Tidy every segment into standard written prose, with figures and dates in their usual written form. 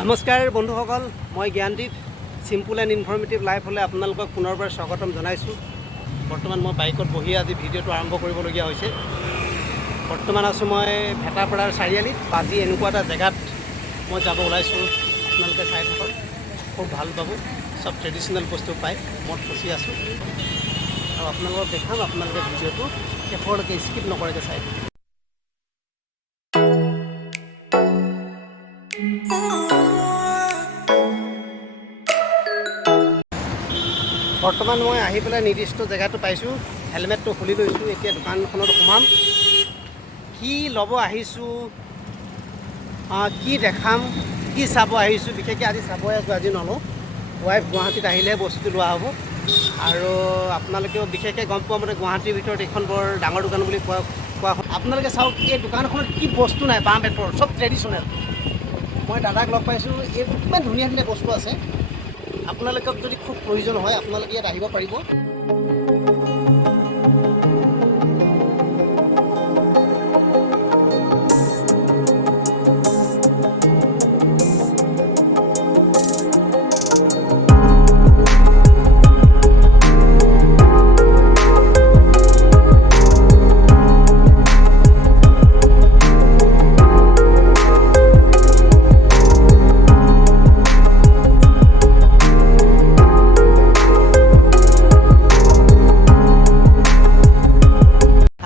নমস্কাৰ বন্ধুসকল, মই জ্ঞানদীপ। চিম্পুল এণ্ড ইনফৰ্মেটিভ লাইফ হ'লে আপোনালোকক পুনৰবাৰ স্বাগতম জনাইছোঁ। বৰ্তমান মই বাইকত বহি আজি ভিডিঅ'টো আৰম্ভ কৰিবলগীয়া হৈছে। বৰ্তমান আছোঁ মই ভেটাপাৰাৰ চাৰিআলিত। আজি এনেকুৱা এটা জেগাত মই যাব ওলাইছোঁ, আপোনালোকে চাই থাকক, খুব ভাল পাব। চব ট্ৰেডিশ্যনেল বস্তু পায়। মই ফচি আছোঁ আৰু আপোনালোকক দেখাম। আপোনালোকে ভিডিঅ'টো শেষলৈকে স্কিপ নকৰাকৈ চাই থাকক। বৰ্তমান মই আহি পেলাই নিৰ্দিষ্ট জেগাটো পাইছোঁ। হেলমেটটো খুলি লৈছোঁ। এতিয়া দোকানখনত সোমাম। কি ল'ব আহিছোঁ, কি দেখাম, কি চাব আহিছোঁ, বিশেষকৈ আজি চাবই আছোঁ, আজি নলওঁ। ৱাইফ গুৱাহাটীত আহিলেহে বস্তুটো লোৱা হ'ব। আৰু আপোনালোকেও বিশেষকৈ গম পোৱা মতে গুৱাহাটীৰ ভিতৰত এইখন বৰ ডাঙৰ দোকান বুলি কোৱা হয়। আপোনালোকে চাওক, এই দোকানখনত কি বস্তু নাই, বাঁহ বেতৰ চব ট্ৰেডিশ্যনেল। মই দাদাক লগ পাইছোঁ। এই কিমান ধুনীয়া ধুনীয়া বস্তু আছে। আপোনালোকক যদি খুব প্ৰয়োজন হয়, আপোনালোকে ইয়াত আহিব পাৰিব।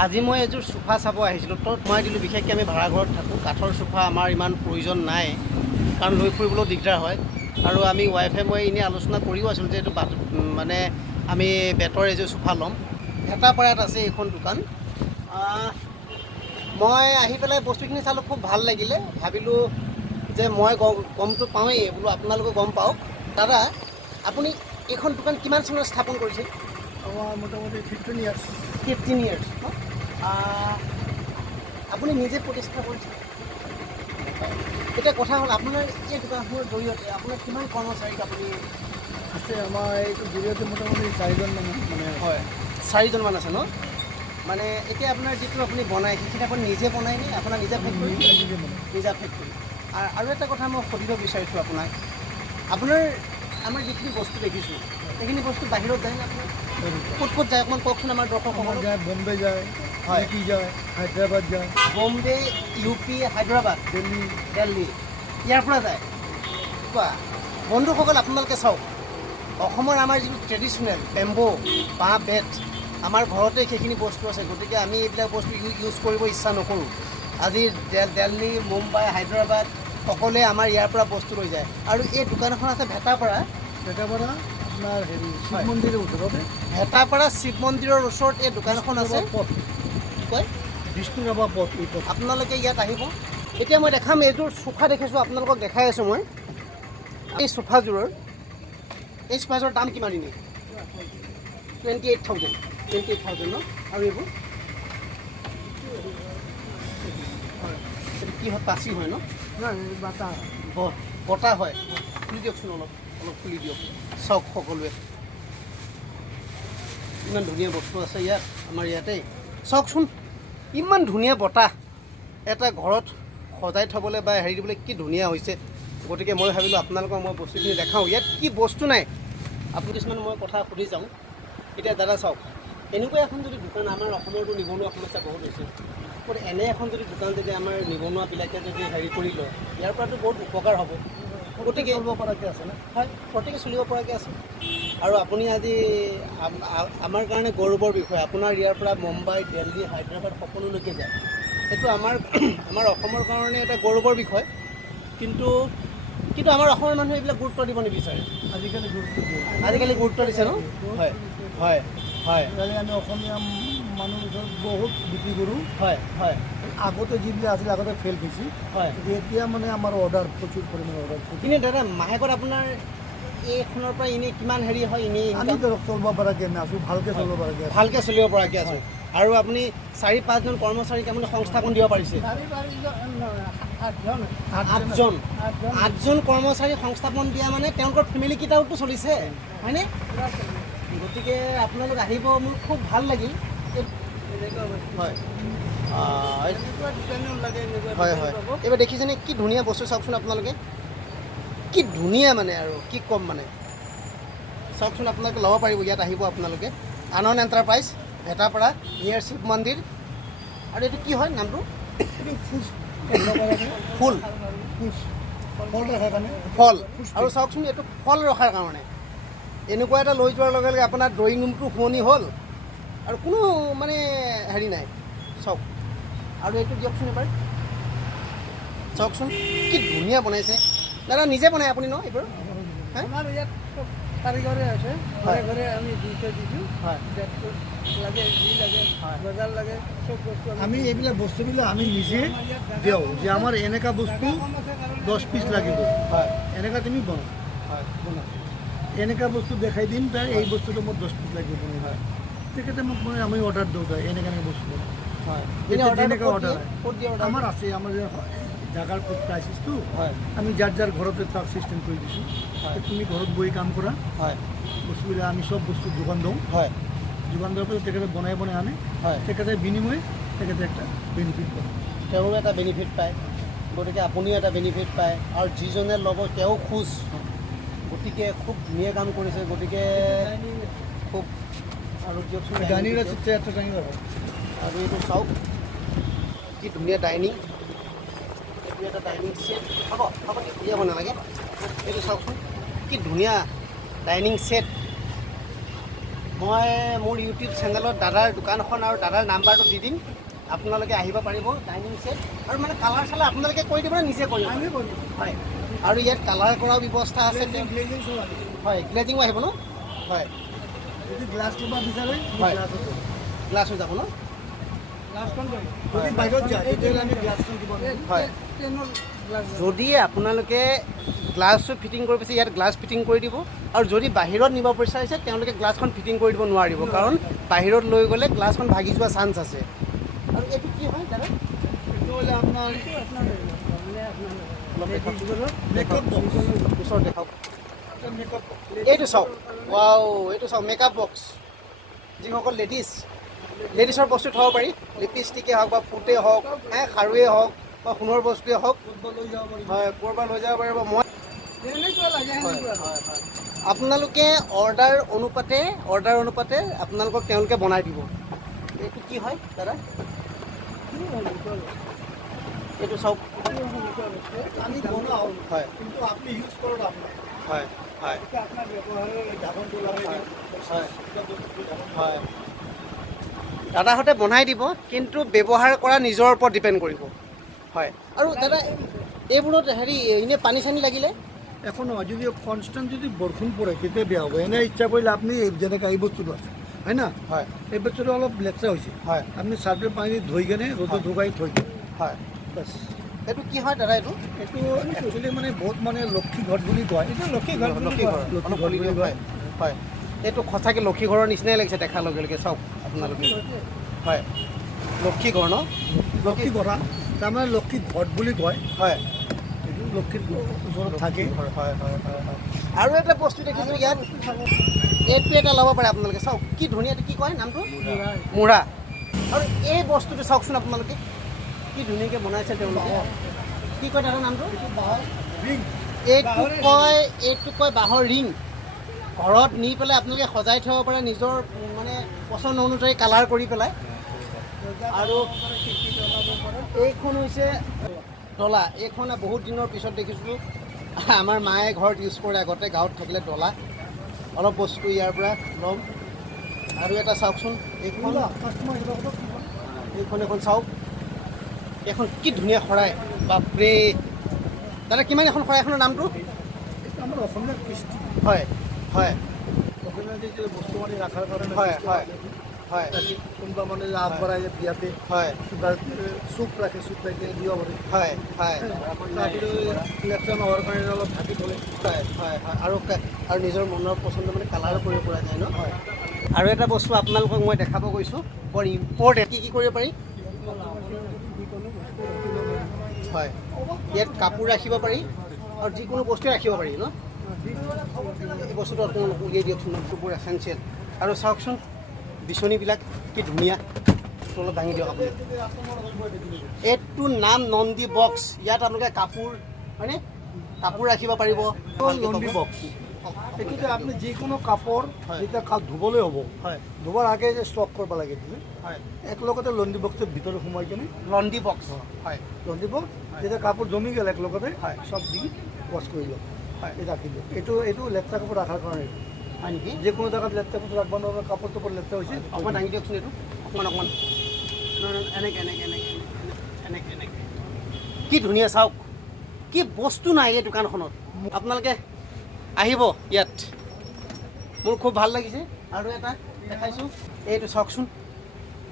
আজি মই এযোৰ চোফা চাব আহিছিলোঁ। তত মই দিলোঁ, বিশেষকৈ আমি ভাড়াঘৰত থাকোঁ। কাঠৰ চোফা আমাৰ ইমান প্ৰয়োজন নাই, কাৰণ লৈ ফুৰিবলৈও দিগদাৰ হয়। আৰু আমি ৱাইফে মই এনেই আলোচনা কৰিও আছিলোঁ যে এইটো মানে আমি বেতৰ এযোৰ চোফা ল'ম। ভেটাপাৰাত আছে এইখন দোকান। মই আহি পেলাই বস্তুখিনি চালোঁ, খুব ভাল লাগিলে। ভাবিলোঁ যে মই গমটো পাওঁৱেই, বোলো আপোনালোকেও গম পাওক। দাদা, আপুনি এইখন দোকান কিমান চনত স্থাপন কৰিছিল? মোটামুটি 15 ইয়াৰ্স। 15 ইয়াৰ্ছ ন? আপুনি নিজে প্ৰতিষ্ঠা কৰিছে। এতিয়া কথা হ'ল, আপোনাৰ এই দোকানখনৰ জৰিয়তে আপোনাৰ কিমান কৰ্মচাৰীক আপুনি? আছে আমাৰ এইটো জৰিয়তে মোটামুটি 4জন মানে হয়, 4জনমান আছে ন? মানে এতিয়া আপোনাৰ যিটো আপুনি বনায়, সেইখিনি আপুনি নিজে বনায় নে আপোনাৰ নিজা ফেক্টৰী? নিজে মানে নিজা ফেক্টৰী। আৰু এটা কথা মই সুধিব বিচাৰিছোঁ আপোনাক, আপোনাৰ আমাৰ যিখিনি বস্তু দেখিছোঁ, সেইখিনি বস্তু বাহিৰত যায় নে আপোনাৰ? ক'ত ক'ত যায় অকণমান কওকচোন আমাৰ দৰ্শকসকলক। যায়, বম্বে যায়, হয়, ইউপি যায়, হায়দৰাবাদ যায়, বম্বে, ইউপি, হায়দৰাবাদ, দিল্লী, ইয়াৰ পৰা যায়। কোৱা বন্ধুসকল, আপোনালোকে চাওক, অসমৰ আমাৰ যিটো ট্ৰেডিশ্যনেল বেম্বো, বাঁহ বেত, আমাৰ ঘৰতে সেইখিনি বস্তু আছে। গতিকে আমি এইবিলাক বস্তু ইউজ কৰিব ইচ্ছা নকৰোঁ। আজি দিল্লী, মুম্বাই, হায়দৰাবাদ সকলোৱে আমাৰ ইয়াৰ পৰা বস্তু লৈ যায়। আৰু এই দোকানখন আছে ভেটাপাৰা। আপোনাৰ হেৰি শিৱ মন্দিৰৰ ওচৰতে। ভেটাপাৰা শিৱ মন্দিৰৰ ওচৰত এই দোকানখন আছে। পথ কি কয়? বিষ্ণুৰাভা পথ। এই পথ আপোনালোকে ইয়াত আহিব। এতিয়া মই দেখাম, এইযোৰ চোফা দেখিছোঁ, আপোনালোকক দেখাই আছোঁ মই। এই চোফাযোৰৰ দাম কিমান এনেই? 28,000 ন? আৰু এইবোৰ কি হয়? পাচি হয় ন? বাটা বটা হয়। খুলি দিয়কচোন, অলপ খুলি দিয়ক, চাওক সকলোৱে। ইমান ধুনীয়া বস্তু আছে ইয়াত, আমাৰ ইয়াতে। চাওকচোন, ইমান ধুনীয়া বতাহ। এটা ঘৰত সজাই থ'বলৈ বা হেৰি দিবলৈ কি ধুনীয়া হৈছে। গতিকে মই ভাবিলোঁ আপোনালোকক মই বস্তুখিনি দেখাওঁ। ইয়াত কি বস্তু নাই, আপুনি কিছুমান মই কথা সুধি যাওঁ। এতিয়া দাদা চাওক, এনেকুৱা এখন যদি দোকান, আমাৰ অসমৰতো নিবনুৱা সমস্যা বহুত হৈছে। গতিকে এনে এখন যদি দোকান যদি আমাৰ নিবনুৱাবিলাকে যদি হেৰি কৰি লয়, ইয়াৰ পৰাতো বহুত উপকাৰ হ'ব। গতিকে চলিব পৰাকৈ আছে না? হয়, প্ৰত্যেকে চলিব পৰাকৈ আছে। আৰু আপুনি আজি আমাৰ কাৰণে গৌৰৱৰ বিষয়। আপোনাৰ ইয়াৰ পৰা মুম্বাই, দিল্লী, হায়দৰাবাদ সকলোলৈকে যায়। সেইটো আমাৰ অসমৰ কাৰণে এটা গৌৰৱৰ বিষয়। কিন্তু আমাৰ অসমৰ মানুহে এইবিলাক গুৰুত্ব দিব নিবিচাৰে। আজিকালি গুৰুত্ব দিছে ন? হয় হয় হয়। আমি অসমীয়া মানুহৰ ওচৰত বহুত বিক্ৰী কৰোঁ। হয় হয়। আগতে যিবিলাক আছিল, আগতে ফেল হৈছে। হয়, এতিয়া মানে আমাৰ অৰ্ডাৰ, প্ৰচুৰ পৰিমাণে অৰ্ডাৰ। এনেই দাদা মাহেকত আপোনাৰ এইখনৰ পৰা এনেই কিমান হেৰি হয়? এনেই আমি ধৰক চলিব পৰাকৈ আমি আছোঁ, ভালকৈ চলিব পৰাকৈ আছোঁ। ভালকৈ চলিব পৰাকৈ আছোঁ। আৰু আপুনি 4-5জন কৰ্মচাৰীক আপুনি সংস্থাপন দিব পাৰিছে? 8জন কৰ্মচাৰী সংস্থাপন দিয়া মানে তেওঁলোকৰ ফেমিলিকেইটাওতো চলিছে, হয়নে? গতিকে আপোনালোক আহিব, মোৰ খুব ভাল লাগিল। হয় হয় হয়। এইবাৰ দেখিছেনে কি ধুনীয়া বস্তু? চাওকচোন আপোনালোকে, কি ধুনীয়া মানে আৰু কি ক'ম মানে চাওকচোন আপোনালোকে ল'ব পাৰিব ইয়াত আহিব আপোনালোকে আনন্দ এণ্টাৰপ্ৰাইজ ভেটাপাৰা নিয়াৰ শিৱ মন্দিৰ আৰু এইটো কি হয় নামটো ফুল ফল আৰু চাওকচোন এইটো ফল ৰখাৰ কাৰণে এনেকুৱা এটা লৈ যোৱাৰ লগে লগে আপোনাৰ ড্ৰয়িং ৰুমটো শুৱনি হ'ল আৰু কোনো মানে হেৰি নাই চাওক আৰু এইটো দিয়কচোন এবাৰ চাওকচোন কি ধুনীয়া বনাইছে দাদা নিজে বনাই আপুনি ন এইবোৰ আমাৰ ইয়াত চব কাৰিকৰে আছে ঘৰে ঘৰে আমি দি থৈ দিছোঁ হয় লাগে যি লাগে বজাৰ লাগে চব বস্তু আমি এইবিলাক বস্তুবিলাক আমি নিজে দিওঁ যে আমাৰ এনেকুৱা বস্তু 10 পিচ লাগিব হয় এনেকুৱা তুমি বনাও হয় বনাওক এনেকুৱা বস্তু দেখাই দিম তাৰ এই বস্তুটো মোৰ 10 পিচ লাগিব বনাই হয় তেখেতে মোক মই আমি অৰ্ডাৰ দিওঁ তাৰ এনেকুৱা বস্তু বনাওঁ হয় যেনেকৈ অৰ্ডাৰ ক'ত দিয়ে অৰ্ডাৰ আমাৰ আছে আমাৰ জাগাৰ প্ৰাইচেছটো হয় আমি যাৰ যাৰ ঘৰতে তাক চিষ্টেম কৰি দিছোঁ হয়। তুমি ঘৰত বহি কাম কৰা হয় বস্তুবিলাক আমি চব বস্তু যোগান দিওঁ হয় যোগান দিয়াৰ পিছত তেখেতে বনাই বনাই আনে হয় তেখেতে বিনিময়ে তেখেতে একটা বেনিফিট পায় তেওঁৰো এটা বেনিফিট পায় গতিকে আপুনিও এটা বেনিফিট পায় আৰু যিজনে ল'ব তেওঁ খুচ গতিকে খুব ধুনীয়া কাম কৰিছে গতিকে খুব আৰু দিয়কচোন ডাইনিং আছে চেয়াৰটা ডাইনিং হবে আৰু এইটো চাওক কি ধুনীয়া ডাইনিং এইটো এটা ডাইনিং ছেট হ'ব হ'ব ধুনীয়া হ'ব নালাগে এইটো চাওকচোন কি ধুনীয়া ডাইনিং ছেট মই মোৰ ইউটিউব চেনেলত দাদাৰ দোকানখন আৰু দাদাৰ নাম্বাৰটো দি দিম আপোনালোকে আহিব পাৰিব ডাইনিং ছেট আৰু মানে কালাৰ চালাৰ আপোনালোকে কৰি দিব নে নিজে কৰিব আমি বলি হয় আৰু ইয়াত কালাৰ কৰাৰ ব্যৱস্থা আছে গ্লেজিং সব আছে হয় গ্লেজিঙো আহিব ন হয় যদি গ্লাস লবা বিচাৰে হয়। গ্লাস আছে গ্লাছ হৈ যাব ন লাষ্টখন কৰিম যদি বাহিৰত যায় তেতিয়াহ'লে আমি গ্লাছখন দিব লাগিব হয় ট্ৰেইনৰ গ্লাছ যদি আপোনালোকে গ্লাছটো ফিটিং কৰি পিছে ইয়াত গ্লাছ ফিটিং কৰি দিব আৰু যদি বাহিৰত নিব বিচাৰিছে তেওঁলোকে গ্লাছখন ফিটিং কৰি দিব নোৱাৰিব কাৰণ বাহিৰত লৈ গ'লে গ্লাছখন ভাগি যোৱা চান্স আছে আৰু এইটো কি হয় দাদা এইটো হ'লে আপোনাৰ মেকআপ বক্স ওচৰত দেখাওক মেকআপ এইটো চাওক ৱাও এইটো চাওক মেকআপ বক্স যিসকল লেডিছৰ বস্তু থ'ব পাৰি লিপষ্টিকে হওক বা ফুটেই হওক খাৰুৱেই হওক বা সোণৰ বস্তুৱেই হওক লৈ যাব পাৰিব হয় ক'ৰবাত লৈ যাব পাৰিব মই এনেকুৱা লাগে হয় এনেকুৱা হয় হয় আপোনালোকে অৰ্ডাৰ অনুপাতে আপোনালোকক তেওঁলোকে বনাই দিব এইটো কি হয় দাদা এইটো চাওক আমি বনাও হয় কিন্তু আপনি ইউজ কৰক আপোনাৰ হয় হয় এটা আপোনাৰ ব্যৱহাৰৰ ঢাকনটো লগাই দিওঁ হয় বস্তুটো ঢাকন হয় দাদাহঁতে বনাই দিব কিন্তু ব্যৱহাৰ কৰা নিজৰ ওপৰত ডিপেণ্ড কৰিব হয় আৰু দাদা এইবোৰত হেৰি এনেই পানী চানী লাগিলে এখন নহয় যদি কনষ্টেণ্ট যদি বৰষুণ পৰে তেতিয়া বেয়া হ'ব এনে ইচ্ছা কৰিলে আপুনি যেনেকৈ এই বস্তুটো আছে হয় না হয় এই বস্তুটো অলপ লেতেৰা হৈছে হয় আপুনি চাৰ্ফে পানী ধুই কেনে ৰ'দত শুকাই থৈ দিয়ে হয় বাছ এইটো কি হয় দাদা এইটো এইটো একচুৱেলি মানে বহুত মানে লক্ষী ঘট বুলি কয় এইটো লক্ষী ঘৰ বুলি লক্ষী কয়। ঘৰ লক্ষী অলপ ঘৰ খুলি বুলি দিয়ক, কয়। হয় এইটো সঁচাকৈ লক্ষী ঘৰৰ নিচিনাই লাগিছে দেখাৰ লগে লগে চাওক আপোনালোকে হয় লক্ষী ঘৰ ন লক্ষী গঢ়া তাৰমানে লক্ষী ঘট বুলি কয় হয় এইটো লক্ষীৰ ওচৰত থাকে হয় হয় হয় হয় হয় আৰু এটা বস্তু দেখিছোঁ ইয়াত এইটো এটা ল'ব পাৰে আপোনালোকে চাওক কি ধুনীয়া এইটো কি কয় নামটো মুঢ়া আৰু এই বস্তুটো চাওকচোন আপোনালোকে কি ধুনীয়াকৈ বনাইছে তেওঁলোকে কি কয় দাদা নামটো ৰিং এইটো কয় বাঁহৰ ৰিং ঘৰত নি পেলাই আপোনালোকে সজাই থ'ব পাৰে নিজৰ মানে পচন্দ অনুযায়ী কালাৰ কৰি পেলাই আৰু এইখন হৈছে ডলা এইখন বহুত দিনৰ পিছত দেখিছিলোঁ আমাৰ মায়ে ঘৰত ইউজ কৰে আগতে গাঁৱত থাকিলে ডলা অলপ বস্তু ইয়াৰ পৰা ল'ম আৰু এটা চাওকচোন এইখন এখন চাওক এইখন কি ধুনীয়া শৰাই বাপৰে দাদা কিমান এখন শৰাইখনৰ নামটো এইটো আমাৰ অসমীয়া কৃষ্টি হয় হয় অসমীয়া যিটো বস্তু মানে ৰখাৰ কাৰণে হয় system হয় আছে। হয় তাতে কোনোবা মানে আগবঢ়াই বিয়াতে হয় কিবা চুপ ৰাখে চুপ ৰাখি দিব পাৰে হয় হয় তাৰপিছত লেপটপ নোহোৱাৰ কাৰণে অলপ ঢাকি থ'লে হয় হয় হয় আৰু নিজৰ মনৰ পচন্দ মানে কালাৰো কৰিব পৰা যায় ন হয় আৰু এটা বস্তু আপোনালোকক মই দেখাব গৈছোঁ বৰ ইম্পৰ্টেণ্ট কি কৰিব পাৰি হয় ইয়াত কাপোৰ ৰাখিব পাৰি আৰু যিকোনো বস্তুৱে ৰাখিব পাৰি ন এই বস্তুটো আপোনালোক উলিয়াই দিয়কচোন বৰ এচেঞ্চিয়েল আৰু চাওকচোন বিচনীবিলাক কি ধুনীয়া তলত দাঙি দিয়ক আপুনি এইটোৰ নাম নন্দী বক্স ইয়াত আপোনালোকে কাপোৰ হয়নে কাপোৰ ৰাখিব পাৰিব লণ্ড্ৰি বক্স এইটোতে আপুনি যিকোনো কাপোৰ হয়। যেতিয়া ধুবলৈ হ'ব হয় ধোৱাৰ আগে যে ষ্টক কৰিব লাগে হয় একেলগতে লণ্ড্ৰি বক্সৰ ভিতৰত সোমাই কিনে লণ্ড্ৰি বক্স হয় লণ্ড্ৰি বক্স যেতিয়া কাপোৰ জমি গ'ল একেলগতে হয়। চব দি ৱাছ কৰি লওক হয় এই ৰাখি দিয়ক এইটো লেতেৰা কাপোৰ ৰখাৰ কাৰণে হয় নেকি যিকোনো জেগাত লেতেৰা কাপোৰ ৰাখিব নোৱাৰে কাপোৰটো ওপৰত লেতেৰা হৈছে অকণমান দাঙি দিয়কচোন এইটো অকণমান এনেকৈ এনেকৈ কি ধুনীয়া চাওক কি বস্তু নাই এই দোকানখনত আপোনালোকে আহিব ইয়াত মোৰ খুব ভাল লাগিছে আৰু এটা দেখাইছোঁ এইটো চাওকচোন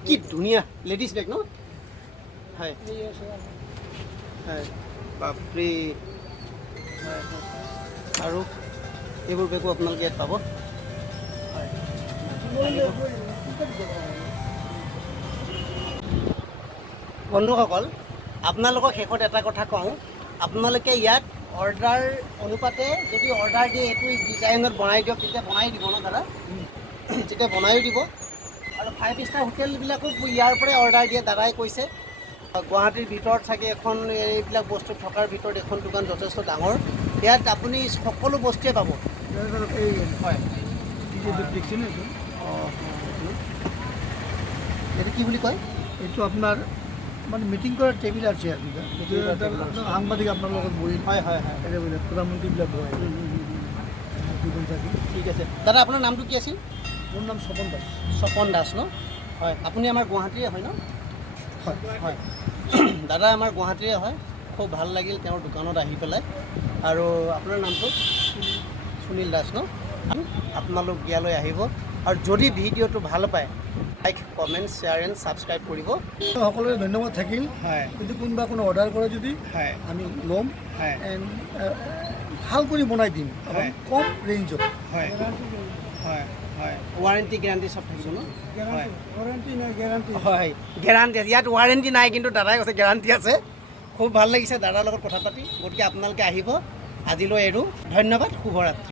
কি ধুনীয়া লেডিজ বেগ ন হয় হয় বাপৰে হয় আৰু এইবোৰ বেগো আপোনালোকে ইয়াত পাব হয় বন্ধুসকল আপোনালোকক শেষত এটা কথা কওঁ আপোনালোকে ইয়াত অৰ্ডাৰ অনুপাতে যদি অৰ্ডাৰ দিয়ে এইটো ডিজাইনত বনাই দিয়ক তেতিয়া বনাই দিব ন দাদা তেতিয়া বনায়ো দিব আৰু 5 ষ্টাৰ হোটেলবিলাকো ইয়াৰ পৰাই অৰ্ডাৰ দিয়ে দাদাই কৈছে গুৱাহাটীৰ ভিতৰত চাগে এখন এইবিলাক বস্তু থকাৰ ভিতৰত এখন দোকান যথেষ্ট ডাঙৰ ইয়াত আপুনি সকলো বস্তুৱে পাব এই হয় দেখিছেনে এইটো অঁ এইটো কি বুলি কয় এইটো আপোনাৰ মানে মিটিং কৰাৰ টেবুল আৰু চেয়াৰ সাংবাদিক আপোনাৰ লগত বহি হয় হয় হয় প্ৰধানমন্ত্ৰীবিলাক বহে ঠিক আছে দাদা আপোনাৰ নামটো কি আছিল মোৰ নাম স্বপন দাস স্বপন দাস ন হয় আপুনি আমাৰ গুৱাহাটীৰে হয় ন হয় হয় দাদা আমাৰ গুৱাহাটীৰে হয় খুব ভাল লাগিল তেওঁৰ দোকানত আহি পেলাই আৰু আপোনাৰ নামটো সুনীল দাস ন আপোনালোক ইয়ালৈ আহিব আৰু যদি ভিডিঅ'টো ভাল পায় like comment share and subscribe কৰিব সকলোৰে ধন্যবাদ থাকিল হয় কিন্তু কোনোবা কোনো অৰ্ডাৰ কৰে যদি হয় আমি ল'ম হয় এণ্ড ভাল কৰি বনাই দিম হয়। কম ৰেঞ্জত হয় হয় হয় ৱাৰেণ্টি গেৰাণ্টি চব থাকিব ন হয় ৱাৰেণ্টি নাই গেৰাণ্টি হয় গেৰাণ্টি আছে ইয়াত ৱাৰেণ্টি নাই কিন্তু দাদাই কৈছে গেৰাণ্টি আছে খুব ভাল লাগিছে দাদাৰ লগত কথা পাতি গতিকে আপোনালোকে আহিব আজিলৈ এৰো ধন্যবাদ শুভৰাত্ৰি